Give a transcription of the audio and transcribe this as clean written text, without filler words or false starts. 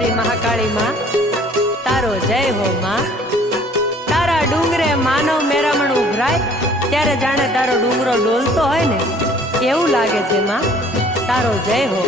મારી મહાકાળી માં, તારો જય હો માં। તારા ડુંગરે માનવ મેરામણ ઉભરાય ત્યારે જાણે તારો ડુંગરો ડોલતો હોય ને એવું લાગે છે માં, તારો જય હો।